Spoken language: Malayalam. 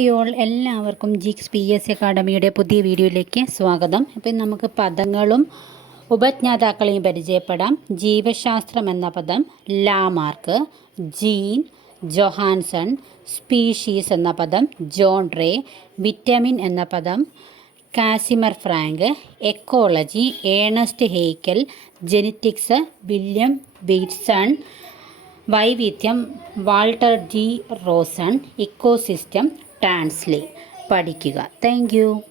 ഹായ് ഓൾ എല്ലാവർക്കും ജിക്സ് പി എസ് അക്കാഡമിയുടെ പുതിയ വീഡിയോയിലേക്ക് സ്വാഗതം. ഇപ്പം നമുക്ക് പദങ്ങളും ഉപജ്ഞാതാക്കളെയും പരിചയപ്പെടാം. ജീവശാസ്ത്രം എന്ന പദം ലാമാർക്ക് ജീൻ ജൊഹാൻസൺ സ്പീഷീസ് എന്ന പദം ജോൺ റേ വിറ്റമിൻ എന്ന പദം Casimir Frank ecology Ernst Haeckel genetics William Bateson വൈവിധ്യം Walter D Rosen ecosystem Tansley പഠിക്കുക. താങ്ക്